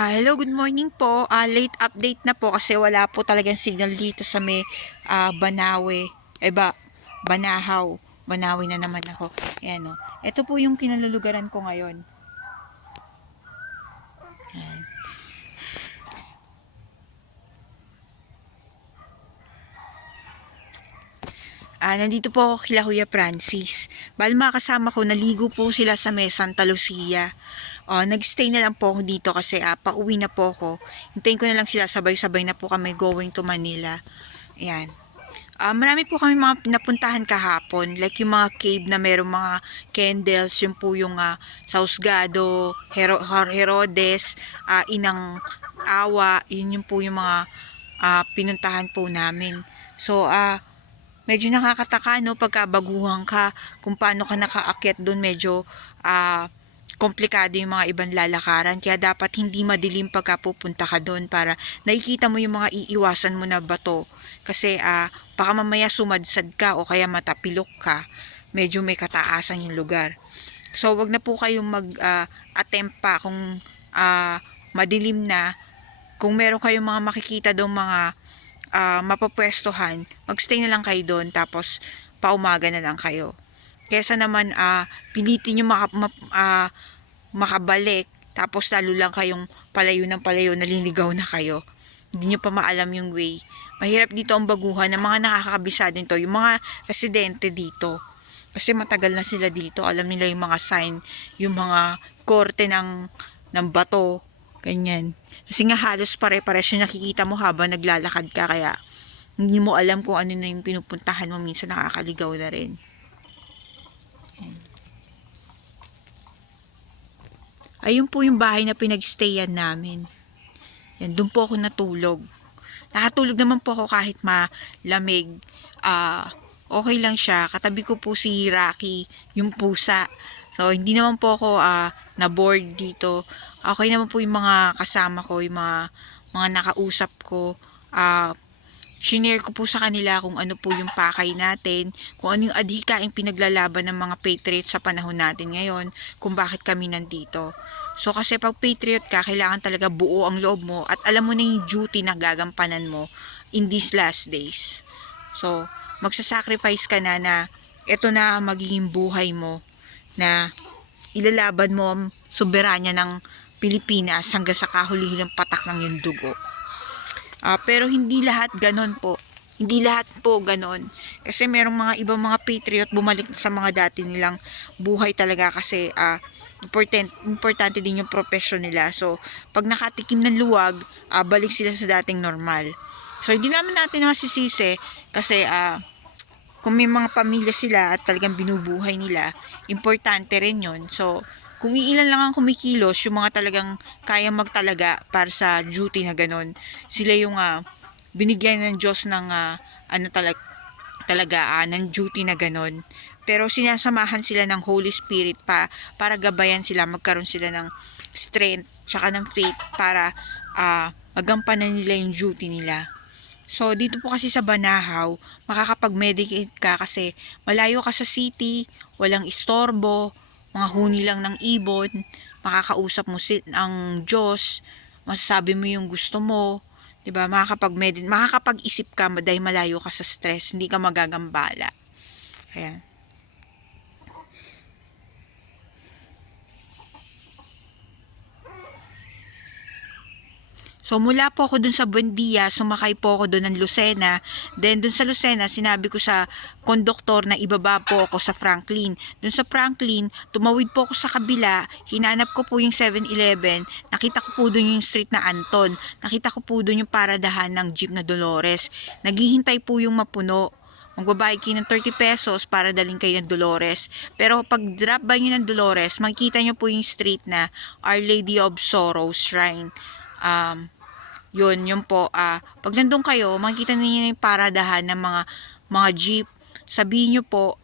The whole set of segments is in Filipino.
Hello, good morning po. Late update na po kasi wala po talagang signal dito sa may Banawe. Banahaw. Banawe na naman ako. Ayan o. Ito po yung kinalulugaran ko ngayon. Ayan. Nandito po ako kila Kuya Francis. Bali mga kasama ko, naligo po sila sa may Santa Lucia. Nag-stay na lang po ako dito kasi pauwi na po ako. Hintayin ko na lang sila, sabay-sabay na po kami going to Manila. Ayan. Marami po kami mga napuntahan kahapon. Like yung mga cave na merong mga candles. Yung po yung sa Husgado, Herodes, Inang Awa. Yun yung po yung mga pinuntahan po namin. So, medyo nakakataka no pagka baguhan ka kung paano ka nakaakyat doon. Medyo komplikado yung mga ibang lalakaran, kaya dapat hindi madilim pagka pupunta ka doon para nakikita mo yung mga iiwasan mo na bato kasi baka mamaya sumadsad ka o kaya matapilok ka, medyo may kataasan yung lugar. So wag na po kayong attempt pa kung madilim na. Kung meron kayong mga makikita doon mga mapapwestohan, magstay na lang kayo doon tapos paumaga na lang kayo. Kesa naman pilitin nyo makabalik tapos lalo lang kayong palayo ng palayo, naliligaw na kayo. Hindi nyo pa maalam yung way. Mahirap dito ang baguhan ng mga nakakabisa din to, yung mga residente dito. Kasi matagal na sila dito, alam nila yung mga sign, yung mga korte ng bato, ganyan. Kasi nga halos pare-pares yung nakikita mo habang naglalakad ka, kaya hindi mo alam kung ano na yung pinupuntahan mo, minsan nakakaligaw na rin. Ayun po yung bahay na pinagstayan namin. Yan, doon po ako natulog. Nakatulog naman po ako kahit malamig. Okay lang siya. Katabi ko po si Rocky, yung pusa. So, hindi naman po ako na-bored dito. Okay naman po yung mga kasama ko, yung mga nakausap ko. Shinare ko po sa kanila kung ano po yung pakay natin, kung ano yung adhikaing pinaglalaban ng mga patriots sa panahon natin ngayon, kung bakit kami nandito. So kasi pag patriot ka, kailangan talaga buo ang loob mo at alam mo na yung duty na gagampanan mo in these last days. So magsasacrifice ka na ito na ang magiging buhay mo, na ilalaban mo ang soberanya ng Pilipinas hanggang sa kahuli-huling patak ng yung dugo. Pero hindi lahat ganon po. Hindi lahat po ganon. Kasi merong mga ibang mga patriot bumalik sa mga dati nilang buhay talaga kasi importante din yung profession nila. So, pag nakatikim ng luwag, balik sila sa dating normal. So, hindi naman natin masisisi kasi kung may mga pamilya sila at talagang binubuhay nila, importante rin yun. So, kung iilan lang ang kumikilos, yung mga talagang kaya magtalaga para sa duty na ganon, sila yung binigyan ng Diyos ng talaga ng duty na ganon. Pero sinasamahan sila ng Holy Spirit para gabayan sila, magkaroon sila ng strength tsaka ng faith para magampanan nila yung duty nila. So, dito po kasi sa Banahaw, makakapag-medicate ka kasi malayo ka sa city, walang istorbo, mga huni lang ng ibon, makakausap mo ang Diyos, masasabi mo yung gusto mo, 'di ba? Makakapag-isip ka dahil malayo ka sa stress, hindi ka magagambala. Ayan. So, mula po ako dun sa Buendia, sumakay po ako dun ng Lucena. Then, dun sa Lucena, sinabi ko sa konduktor na ibaba po ako sa Franklin. Dun sa Franklin, tumawid po ako sa kabila. Hinanap ko po yung 7-Eleven. Nakita ko po dun yung street na Anton. Nakita ko po dun yung paradahan ng jeep na Dolores. Naghihintay po yung mapuno. Magbabayad kayo ng 30 pesos para daling kayo ng Dolores. Pero pag drop by nyo ng Dolores, makikita nyo po yung street na Our Lady of Sorrows Shrine. Yun po, pag nandun kayo, makikita niyo yung paradahan ng mga jeep. Sabihin nyo po,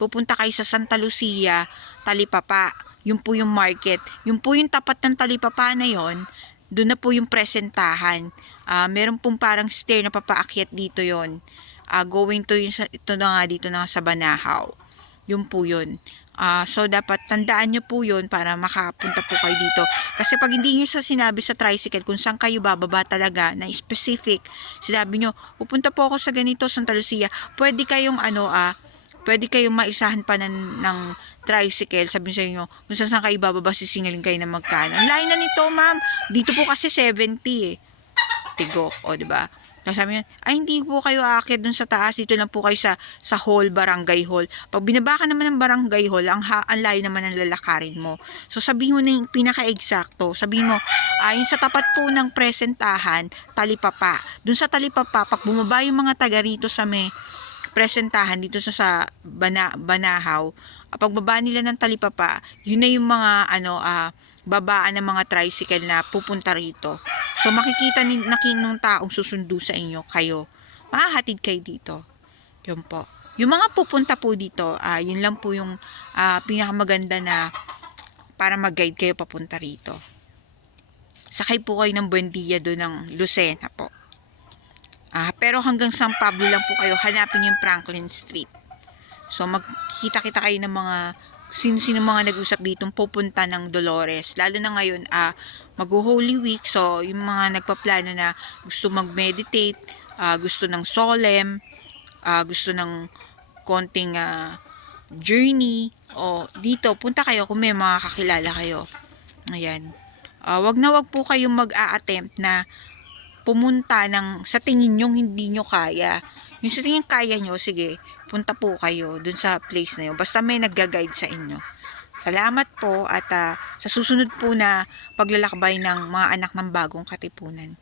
pupunta kayo sa Santa Lucia, Talipapa. Yun po yung market. Yun po yung tapat ng Talipapa na yon. Doon na po yung presentahan. Meron pong parang stair na papaakyat dito yon. Going to yung, ito na nga dito na sa Banahaw. Yun po yun. So, dapat tandaan nyo po yun para makapunta po kayo dito. Kasi pag hindi nyo sinabi sa tricycle kung saan kayo bababa talaga, na specific, sinabi nyo, pupunta po ako sa ganito, Santa Lucia, pwede kayong maisahan pa ng tricycle, sabi sa inyo, kung saan kayo bababa, sisingaling kayo na magkano. Ang layo na nito, ma'am. Dito po kasi 70 eh. Tigo, o diba? Tapos sabi niya, ay hindi po kayo aakyat dun sa taas, dito lang po kayo sa hall, barangay hall. Pag binaba ka naman ng barangay hall, ang layo naman ng lalakarin mo. So sabihin mo na yung pinaka-eksakto. Sabihin mo, yung sa tapat po ng presentahan, Talipapa. Dun sa Talipapa, pag bumaba yung mga taga rito sa may presentahan, dito sa Banahaw, pagbaba nila ng Talipapa, yun na yung mga babaan ng mga tricycle na pupunta rito. So makikita nung taong susundo sa inyo, kayo, mahahatid kayo dito. Yun po. Yung mga pupunta po dito, yun lang po yung pinakamaganda na para mag-guide kayo papunta rito. Sakay po kayo ng Buendia doon ng Lucena po. Pero hanggang San Pablo lang po kayo, hanapin yung Franklin Street. So magkita-kita kayo ng mga sino-sino mga nag-usap dito pupunta ng Dolores. Lalo na ngayon, mag-Holy Week. So, yung mga nagpaplano na gusto mag-meditate, gusto ng solemn, gusto ng konting journey, o dito, punta kayo kung may mga kakilala kayo. Ayan. Wag na wag po kayong mag-a-attempt na pumunta sa tingin nyong hindi nyo kaya. Yung sa tingin kaya nyo, sige, punta po kayo dun sa place na yun. Basta may nagga-guide sa inyo. Salamat po at sa susunod po na paglalakbay ng mga anak ng bagong katipunan.